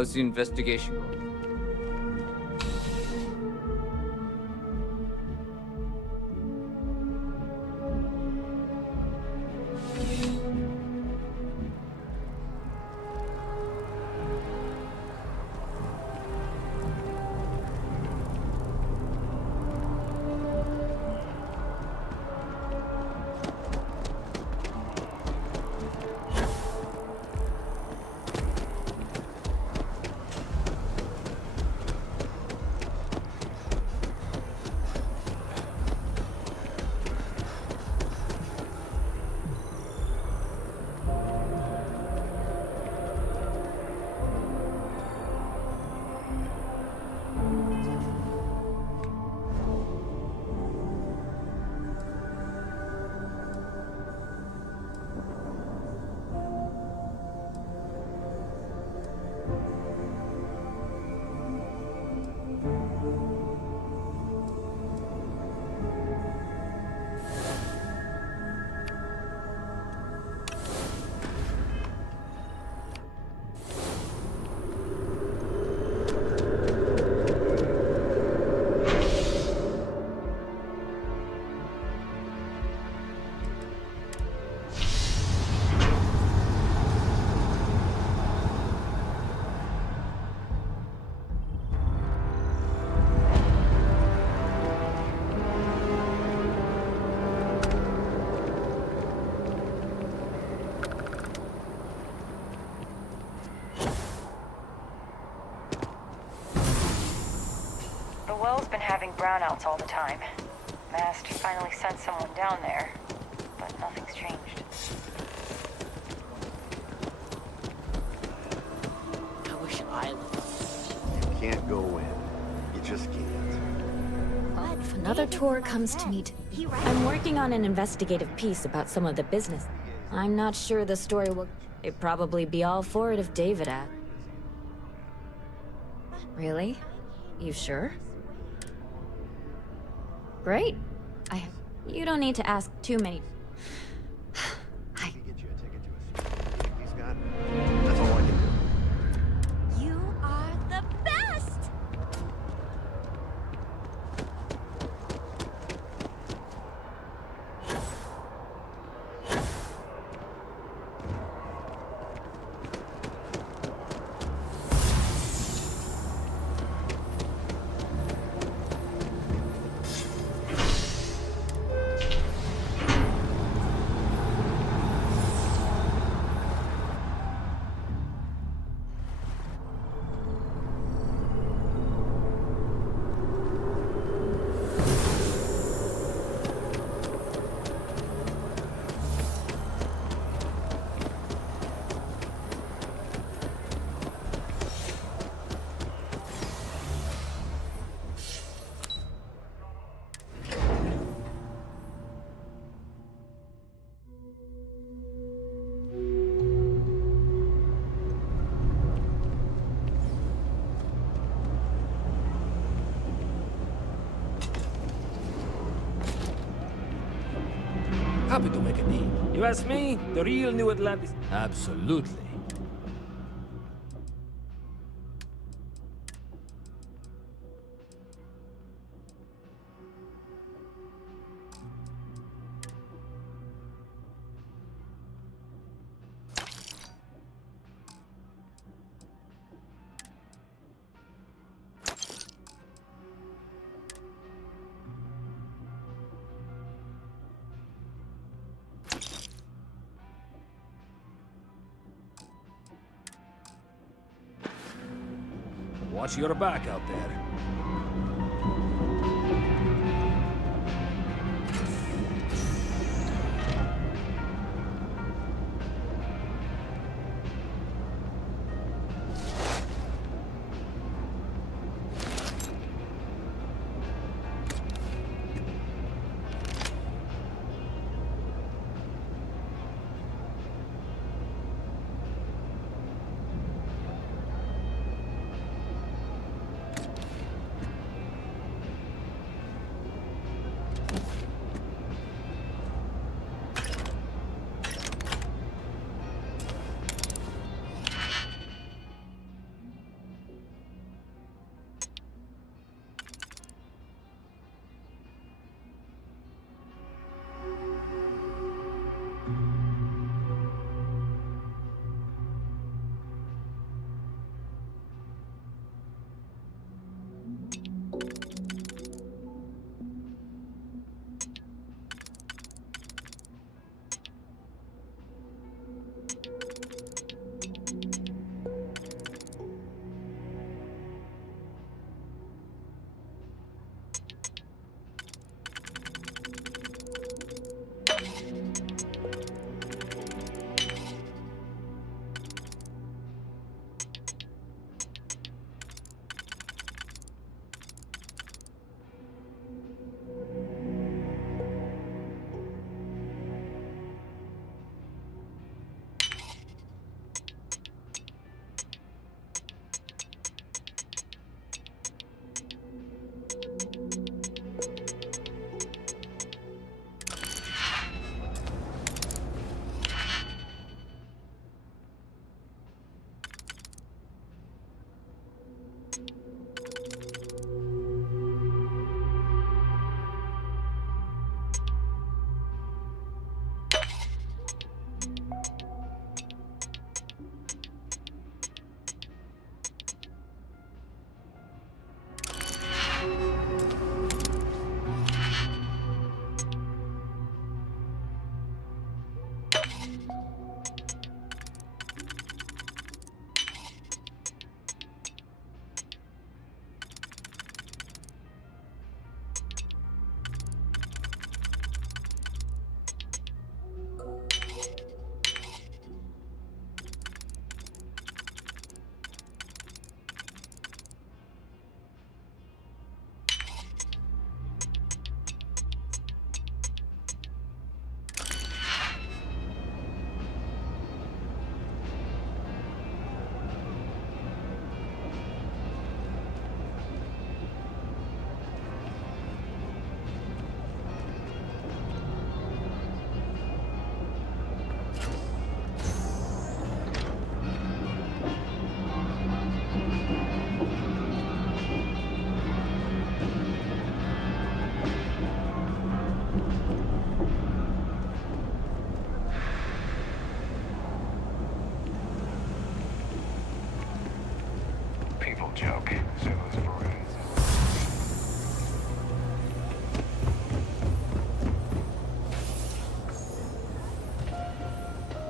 How's the investigation going? The well's been having brownouts all the time. Mast finally sent someone down there, but nothing's changed. I wish I was. You can't go in. You just can't. If another tour comes to meet, I'm working on an investigative piece about some of the business. I'm not sure the story will... It'd probably be all for it if David asked. Really? You sure? Great. You don't need to ask too many. I can get you a ticket to a street he's got. That's all I can do. You are the best! Happy to make a deal. You ask me, the real new Atlantis? Absolutely. Watch your back out there.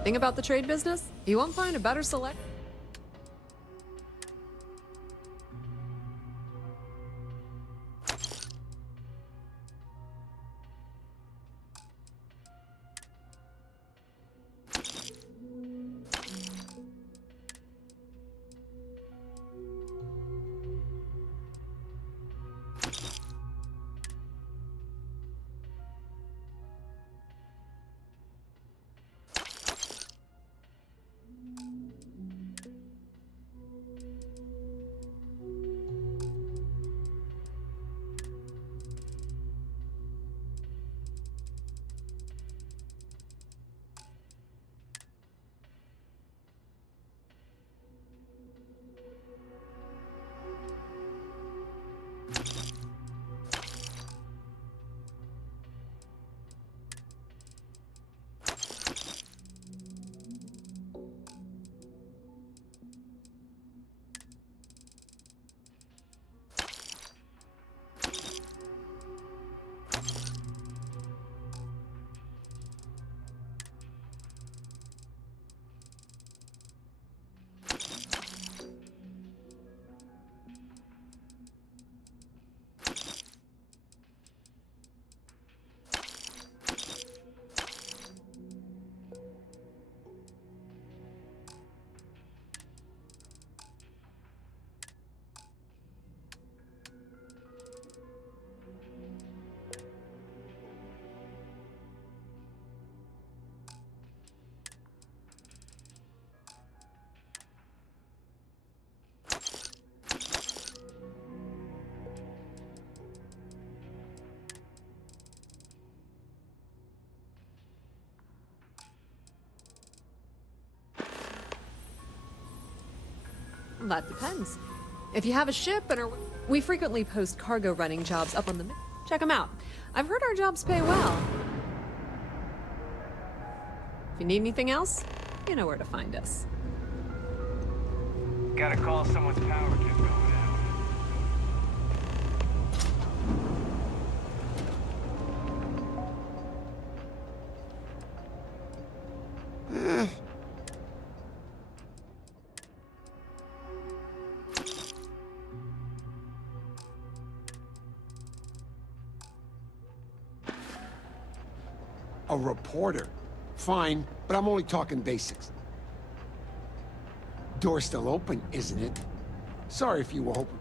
Thing about the trade business, you won't find a better select. That depends. If you have a ship and are... We frequently post cargo running jobs up on the... Check them out. I've heard our jobs pay well. If you need anything else, you know where to find us. Gotta call someone's power grid going out. A reporter. Fine, but I'm only talking basics. Door's still open, isn't it? Sorry if you were hoping.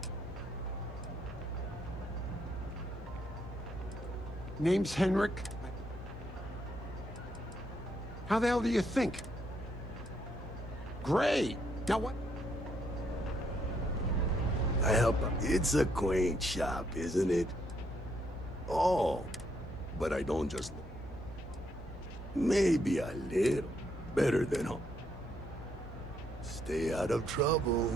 Name's Henrik. How the hell do you think? Great. Now what? I help. It's a quaint shop, isn't it? Oh, but I don't just look. Maybe a little better than home. Stay out of trouble.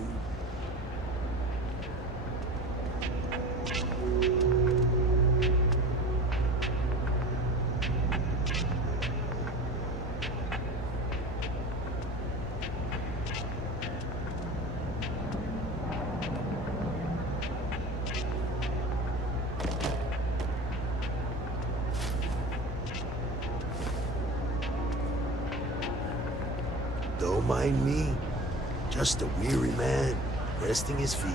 Don't mind me. Just a weary man, resting his feet.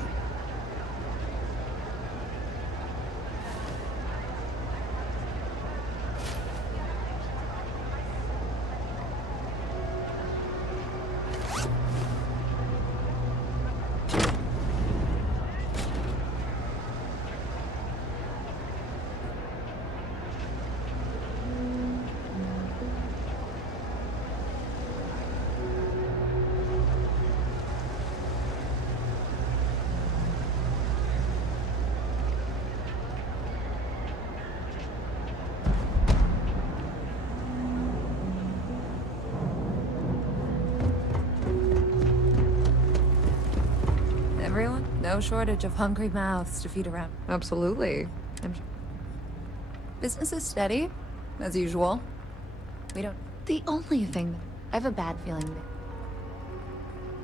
Everyone? No shortage of hungry mouths to feed around. Absolutely. Business is steady, as usual. We don't... The only thing... I have a bad feeling that...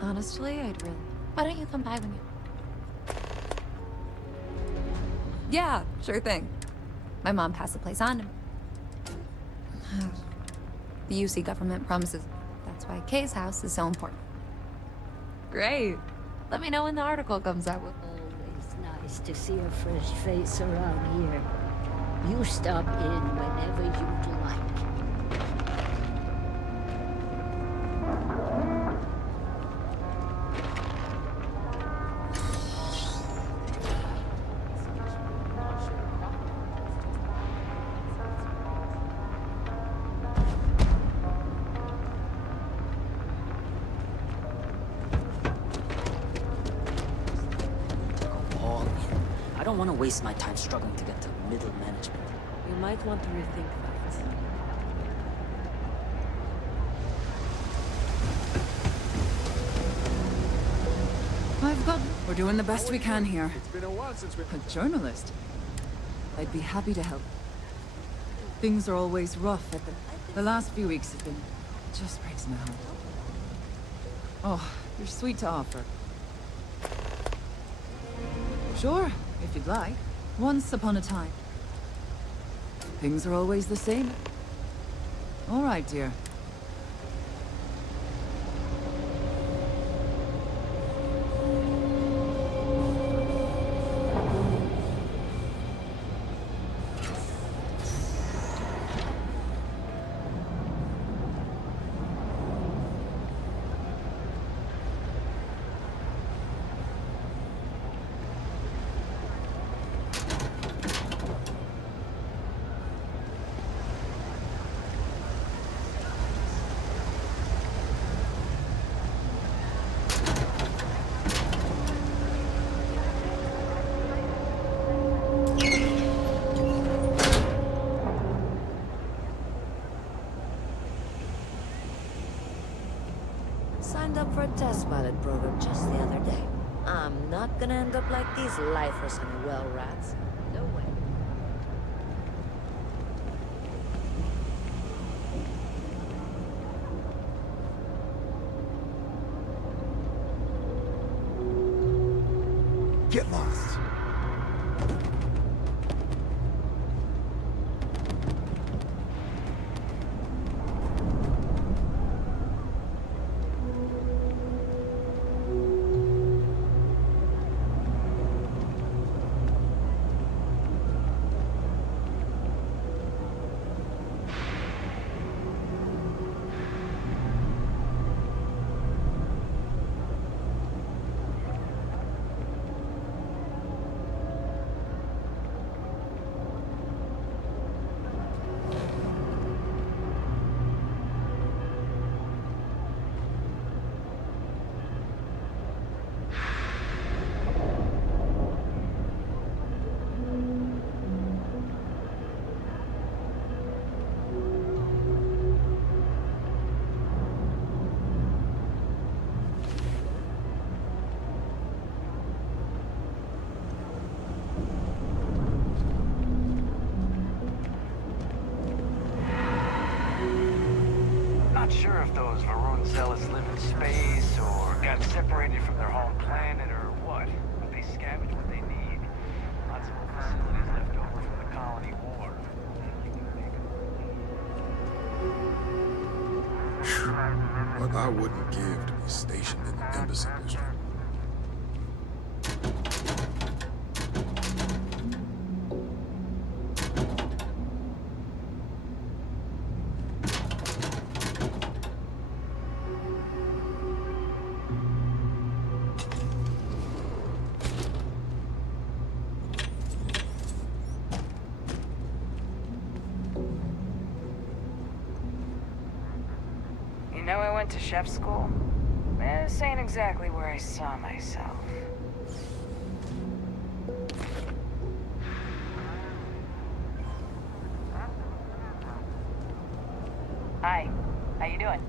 Honestly, I'd really... Why don't you come by when you... Yeah, sure thing. My mom passed the place on to me. The UC government promises. That's why Kay's house is so important. Great. Let me know when the article comes out. Always nice to see a fresh face around here. You stop in whenever you'd like. I don't want to waste my time struggling to get to middle management. You might want to rethink that. We're doing the best we can here. It's been a while since we... A journalist? I'd be happy to help. Things are always rough at the last few weeks have been... just breaks my heart. Oh, you're sweet to offer. Sure, if you'd like. Once upon a time. Things are always the same. All right, dear. Signed up for a test pilot program just the other day. I'm not gonna end up like these lifers and well rats. No way. Get lost. Not sure if those Varun zealots live in space or got separated from their home planet or what, but they scavenge what they need. Lots of facilities left over from the colony war. What I wouldn't give to be stationed in the embassy district. You know I went to chef school? This ain't exactly where I saw myself. Hi, how you doing?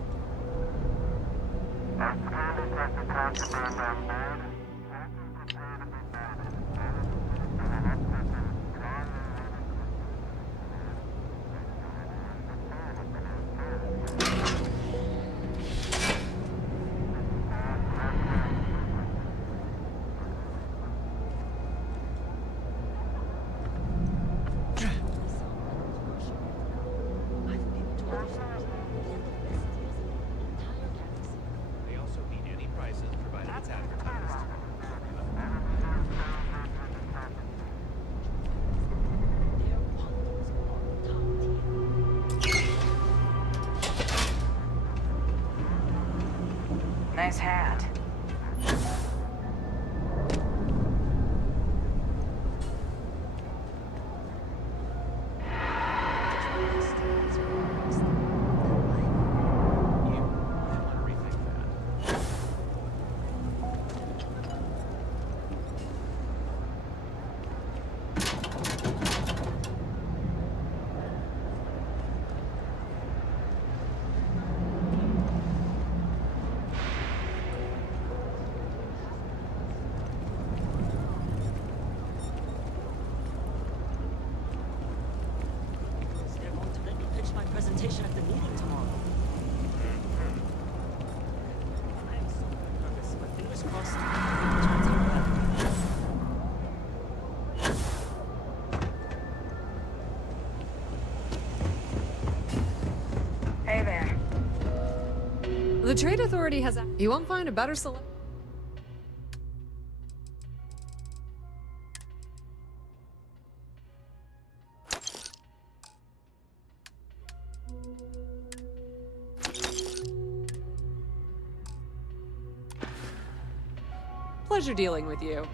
The Trade Authority has you won't find a better selection. Pleasure dealing with you.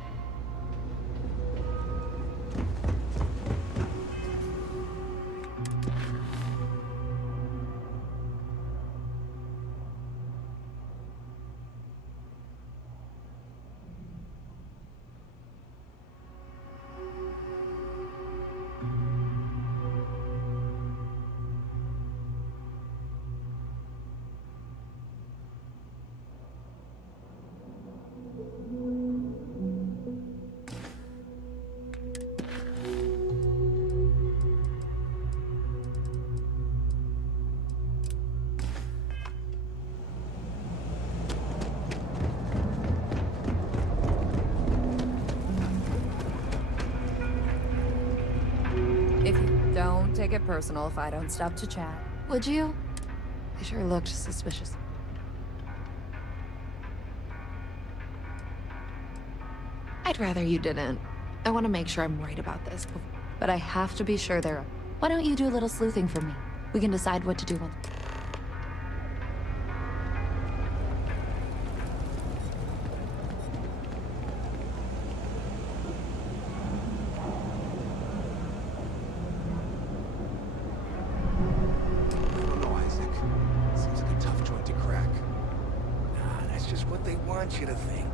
If you don't take it personal if I don't stop to chat, would you? They sure looked suspicious. I'd rather you didn't. I want to make sure I'm right about this, but I have to be sure they're... Why don't you do a little sleuthing for me? We can decide what to do once... You to think.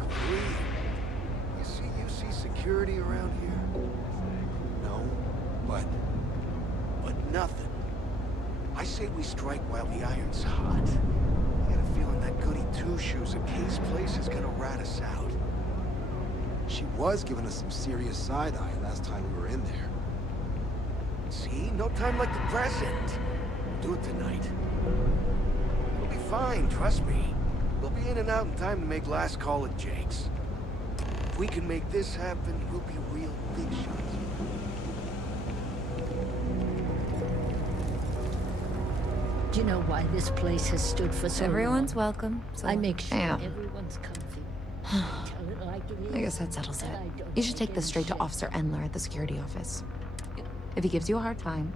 You see security around here? No, but nothing. I say we strike while the iron's hot. I got a feeling that goody two-shoes at Kay's place is gonna rat us out. She was giving us some serious side-eye last time we were in there. See? No time like the present. We'll do it tonight. It'll be fine, trust me. We'll be in and out in time to make last call at Jake's. If we can make this happen, we'll be real big shots. Do you know why this place has stood for so long? Everyone's welcome. So I make sure yeah. everyone's comfy. Tell it like it is. I guess that settles it. You should take this straight to Officer Endler at the security office. If he gives you a hard time...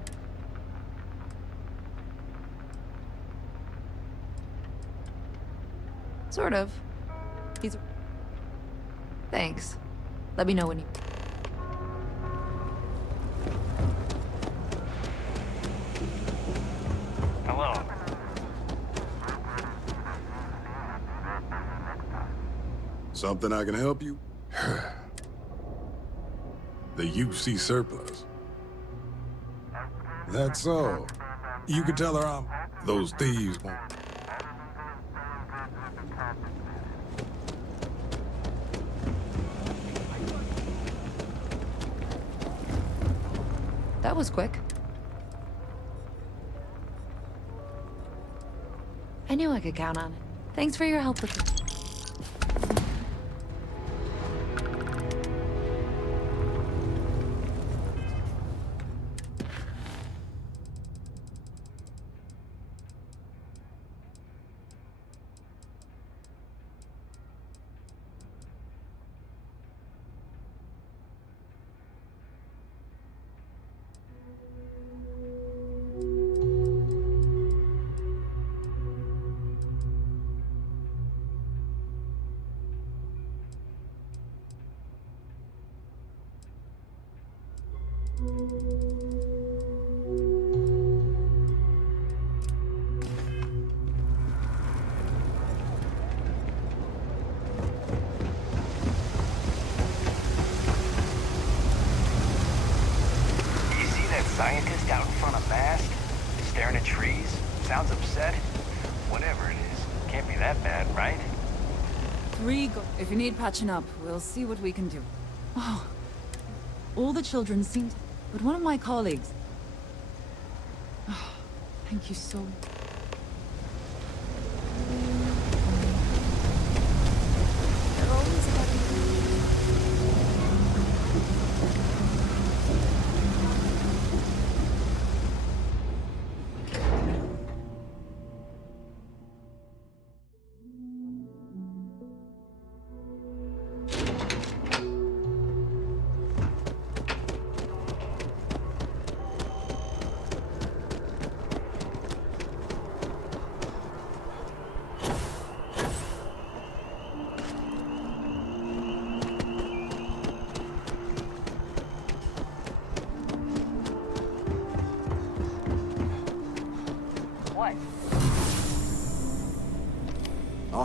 Sort of. He's... Thanks. Let me know when you... Hello. Something I can help you? The UC surplus. That's all. You can tell her those thieves won't. That was quick. I knew I could count on it. Thanks for your help with it. Scientist out in front of mast, staring at trees, sounds upset. Whatever it is, can't be that bad, right? 3 go. If you need patching up, we'll see what we can do. Oh, all the children seemed... But one of my colleagues... Oh, thank you so much.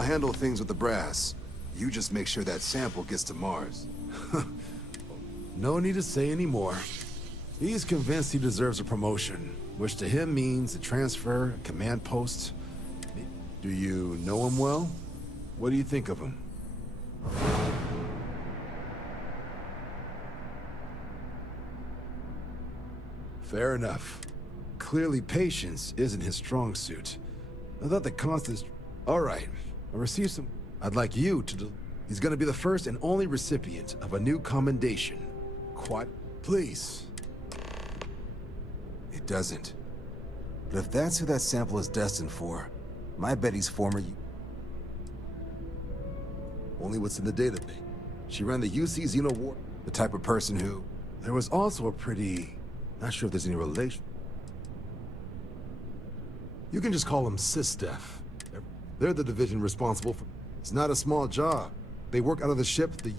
handle things with the brass. You just make sure that sample gets to Mars. No need to say any more. He's convinced he deserves a promotion, which to him means a transfer, a command post. Do you know him well? What do you think of him? Fair enough. Clearly patience isn't his strong suit. I thought the constant... All right, I received some... I'd like you to... He's gonna be the first and only recipient of a new commendation. Quite... Please. It doesn't. But if that's who that sample is destined for, my bet he's former... Only what's in the database. She ran the UC Xeno War. The type of person who... There was also a pretty... Not sure if there's any relation. You can just call them SysDef. They're the division responsible for... It's not a small job. They work out of the ship, the...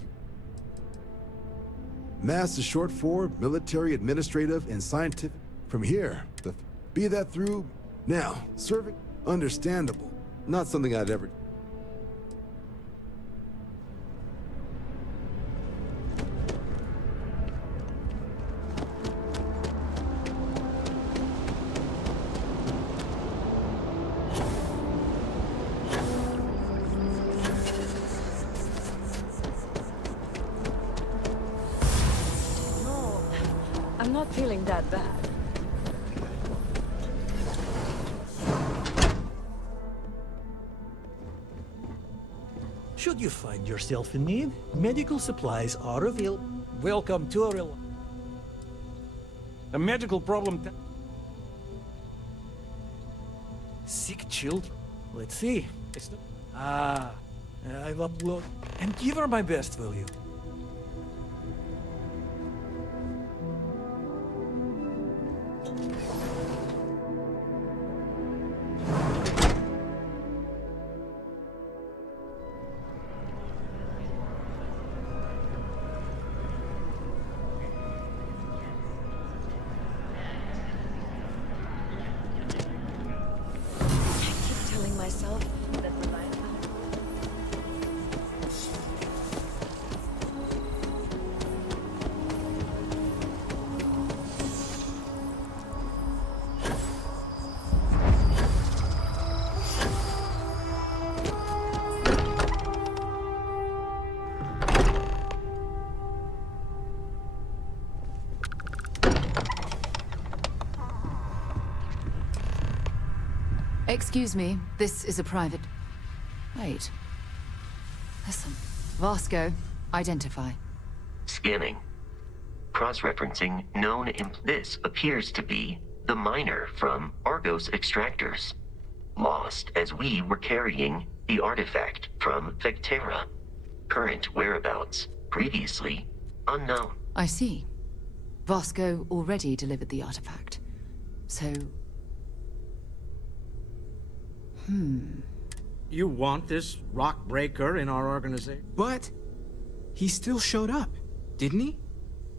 MASS is short for Military, Administrative, and Scientific. From here, be that through... Now, serving... Understandable. Not something I'd ever... I'm not feeling that bad. Should you find yourself in need, medical supplies are available. Welcome to a medical problem. Sick children. Let's see. I've uploaded and give her my best, will you? Myself that the light Excuse me, this is a private... Wait. Listen. Vasco, identify. Scanning. Cross-referencing known This appears to be the miner from Argos Extractors. Lost as we were carrying the artifact from Vectera. Current whereabouts, previously unknown. I see. Vasco already delivered the artifact. So... You want this rock breaker in our organization? But he still showed up, didn't he?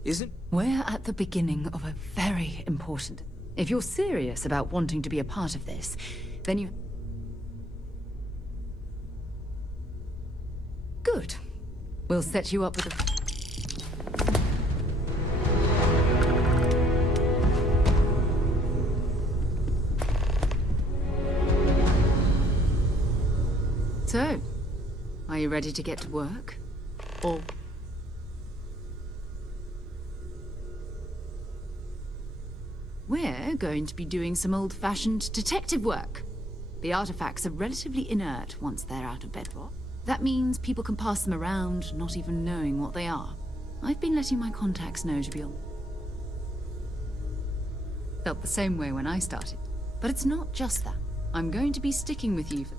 Isn't... We're at the beginning of a very important... If you're serious about wanting to be a part of this, then you... Good. We'll set you up with a... So, are you ready to get to work? Or... We're going to be doing some old-fashioned detective work. The artifacts are relatively inert once they're out of bedrock. That means people can pass them around, not even knowing what they are. I've been letting my contacts know to be on... Felt the same way when I started. But it's not just that. I'm going to be sticking with you for...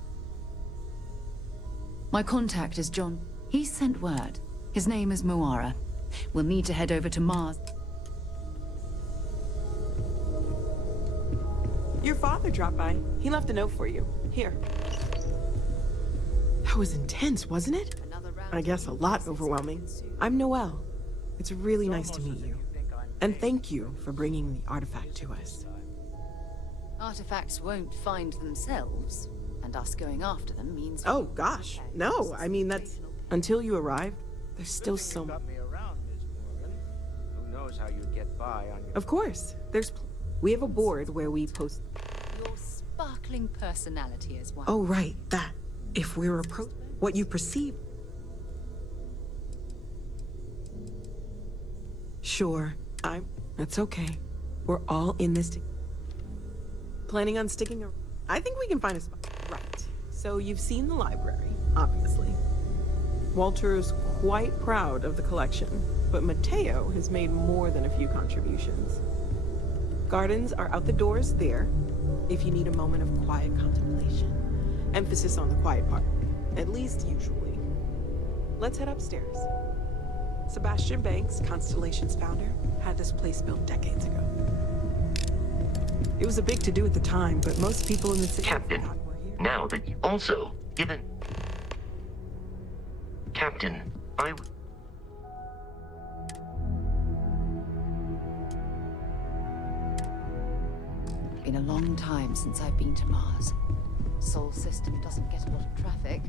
My contact is John. He sent word. His name is Moara. We'll need to head over to Mars. Your father dropped by. He left a note for you. Here. That was intense, wasn't it? I guess a lot overwhelming. I'm Noelle. It's really nice to meet you. And thank you for bringing the artifact to us. Artifacts won't find themselves. And us going after them means... Oh, gosh. No, I mean, that's... Until you arrived, there's still so much. Who knows how you get by on your... Of course. We have a board where we post... Your sparkling personality is one. Oh, right, that. If we're what you perceive... Sure, That's okay. We're all in this Planning on sticking around? I think we can find a spot. Right. So you've seen the library, obviously. Walter's quite proud of the collection, but Mateo has made more than a few contributions. Gardens are out the doors there, if you need a moment of quiet contemplation. Emphasis on the quiet part, at least usually. Let's head upstairs. Sebastian Banks, Constellation's founder, had this place built decades ago. It was a big to-do at the time, but most people in the city... Captain, now that you also given... Captain, Been a long time since I've been to Mars. Sol system doesn't get a lot of traffic.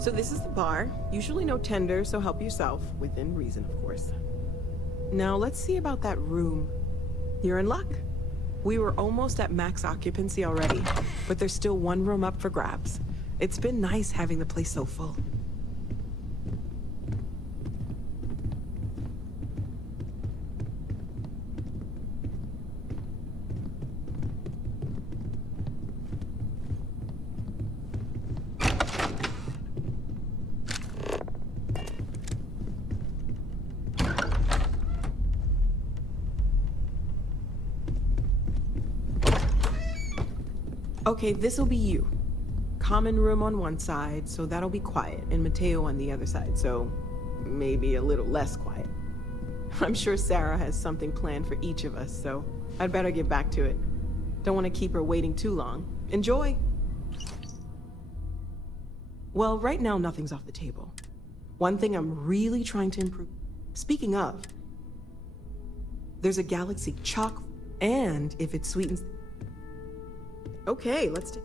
So this is the bar. Usually no tender, so help yourself. Within reason, of course. Now let's see about that room. You're in luck. We were almost at max occupancy already, but there's still one room up for grabs. It's been nice having the place so full. Okay, this'll be you. Common room on one side, so that'll be quiet, and Mateo on the other side, so maybe a little less quiet. I'm sure Sarah has something planned for each of us, so I'd better get back to it. Don't want to keep her waiting too long. Enjoy! Well, right now nothing's off the table. One thing I'm really trying to improve. Speaking of, there's a galaxy chock, and if it sweetens... Okay, let's do...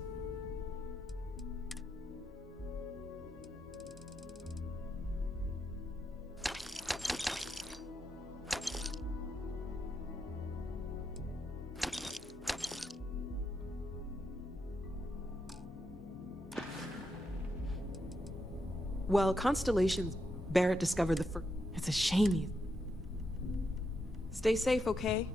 Well, Constellations, Barrett discovered the first... It's a shame you... Stay safe, okay?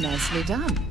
Nicely done.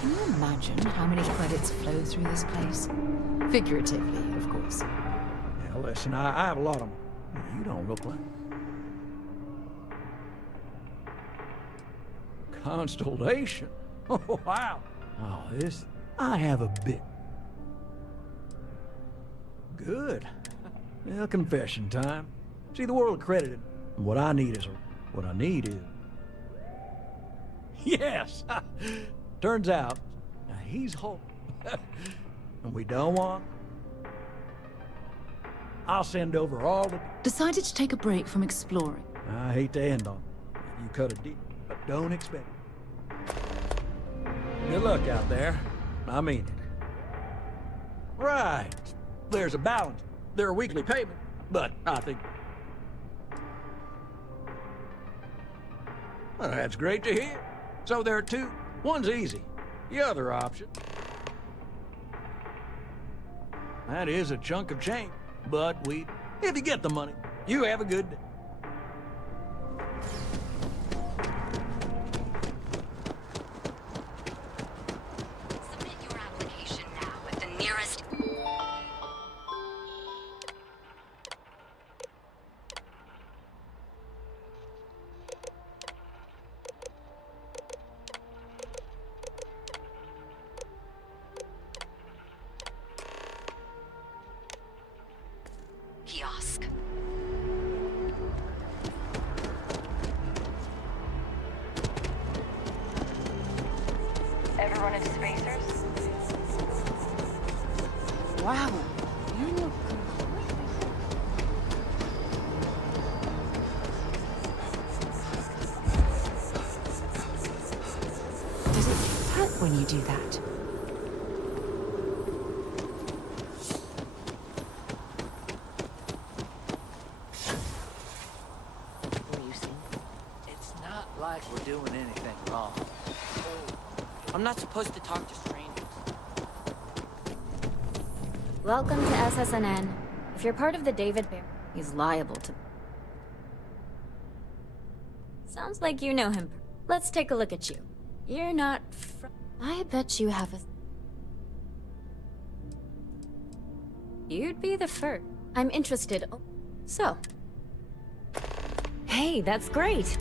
Can you imagine how many credits flow through this place? Figuratively, of course. Yeah, listen, I have a lot of them. You don't look like... Constellation? Oh, wow. Oh, this... I have a bit Good. Well, confession time. See, the world accredited. What I need is... Yes! Turns out, he's whole. And we don't want... I'll send over all the... Decided to take a break from exploring. I hate to end on it. You cut a deal, but don't expect it. Good luck out there. I mean it. Right. There's a balance. They're a weekly payment, but I think... Well, that's great to hear. So there are two. One's easy. The other option... That is a chunk of change, but if you get the money, you have a good day. Submit your application now at the nearest... kiosk. Ever run into spacers? Wow, you look Does it hurt when you do that? It's not like we're doing anything wrong. I'm not supposed to talk to strangers. Welcome to SSNN. If you're part of the David Bear, he's liable to... Sounds like you know him. Let's take a look at you. You're not I bet you have a... You'd be the first. I'm interested. So. Hey, that's great.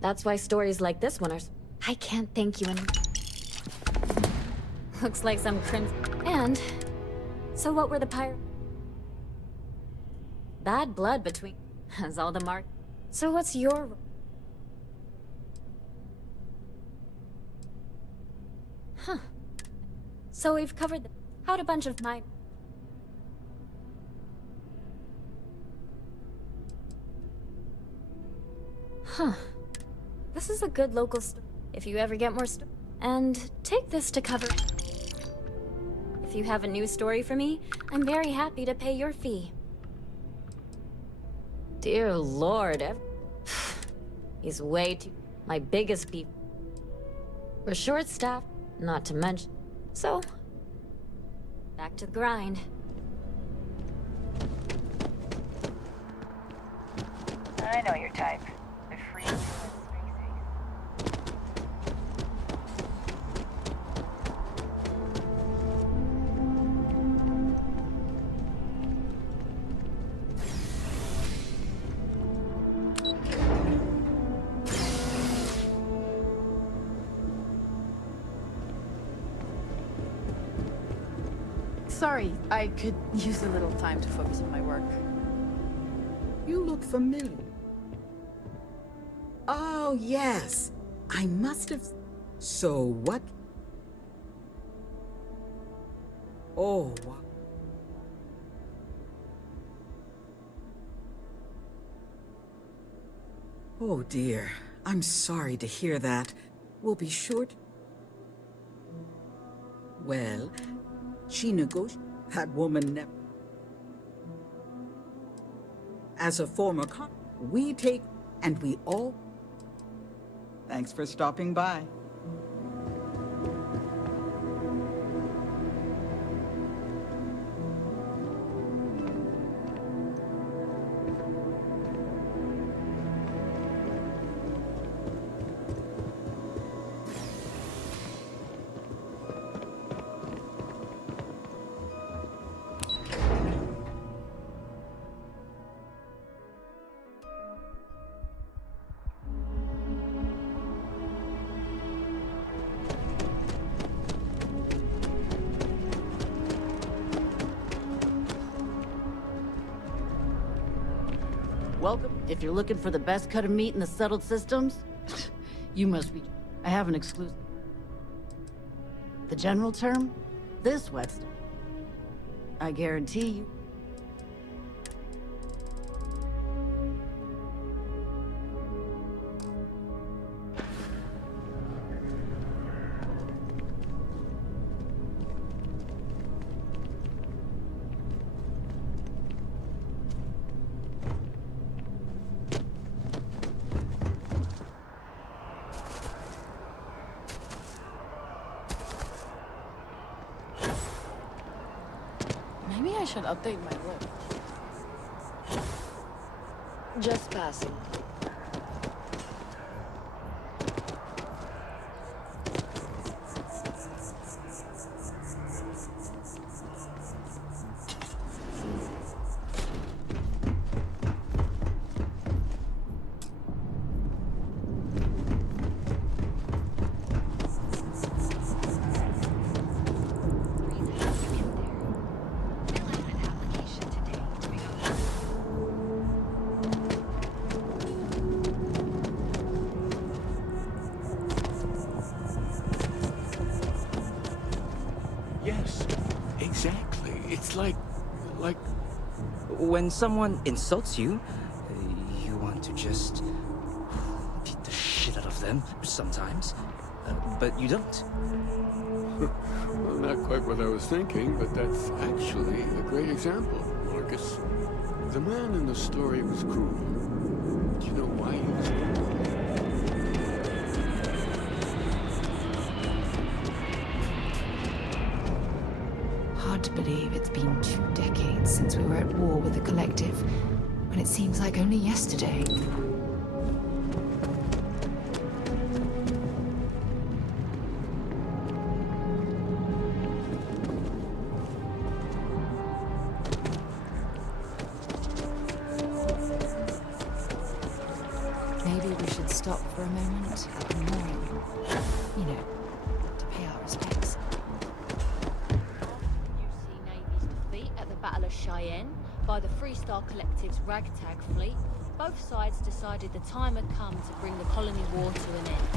That's why stories like this one are... I can't thank you enough. Looks like some crimson... And... So what were the pirates? Bad blood between... Has all the mark... So what's your... Huh. So we've covered the... How'd a bunch of mine... Huh. This is a good local store. If you ever get more and take this to cover... If you have a new story for me, I'm very happy to pay your fee. Dear Lord, he's way too... My biggest beef. We're short-staffed, not to mention... So... Back to the grind. I know your type. The free... Sorry, I could use a little time to focus on my work. You look familiar. Oh, yes. I must have... So what? Oh, wow. Oh, dear. I'm sorry to hear that. We'll be sure to... Well, she negotiated. That woman never... As a former we take... And we all... Thanks for stopping by. welcome. If you're looking for the best cut of meat in the settled systems, you must be. I have an exclusive. The general term? This whetstone. I guarantee you. Maybe I should update my look. Just passing. Yes, exactly. It's like... When someone insults you, you want to just beat the shit out of them sometimes, but you don't. Well, not quite what I was thinking, but that's actually a great example, Marcus. The man in the story was cruel. Do you know why he was cruel? Hard to believe it's been 2 decades since we were at war with the Collective, when it seems like only yesterday. Maybe we should stop for a moment at the memorial. You know, to pay our respects. Defeat at the Battle of Cheyenne by the Freestar Collective's ragtag fleet, both sides decided the time had come to bring the colony war to an end.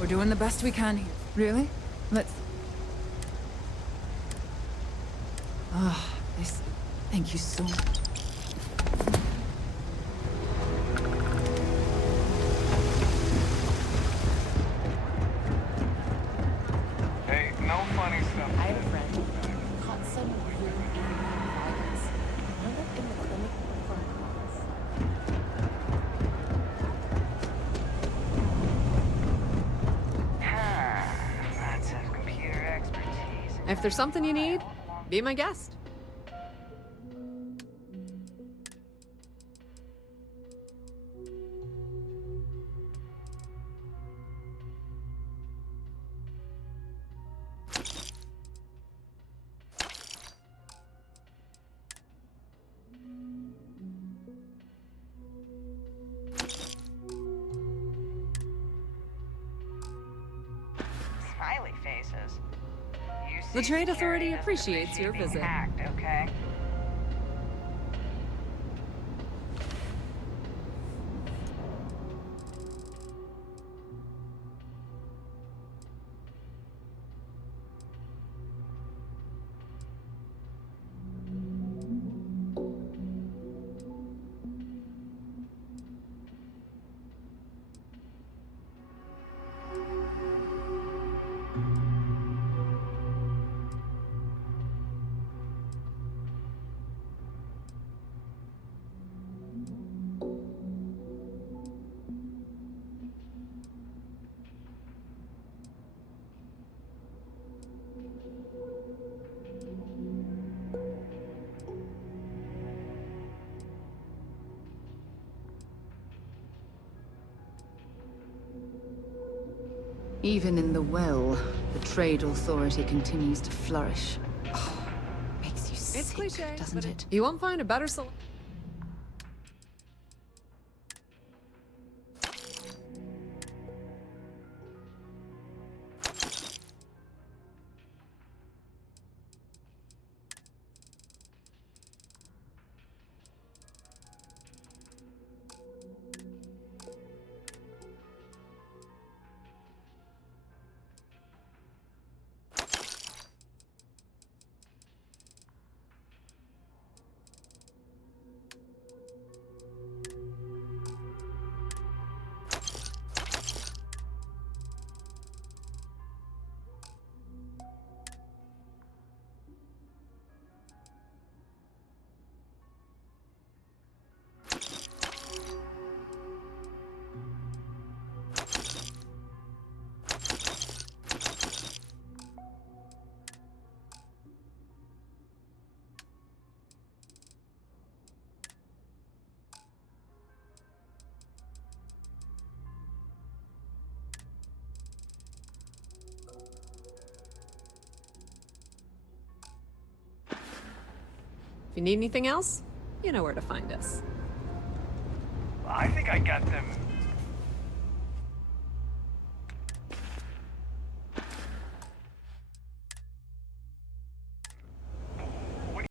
We're doing the best we can here. Really? Let's... Ah, this... Thank you so much. Hey, no funny stuff. I have a friend. Caught some really violence. If there's something you need, be my guest. Smiley faces. The Trade Authority appreciates your visit. Hacked, okay? Even in the well, the Trade Authority continues to flourish. Oh, makes you sick, It's cliche, doesn't it? You won't find a better solution. If you need anything else, you know where to find us. I think I got them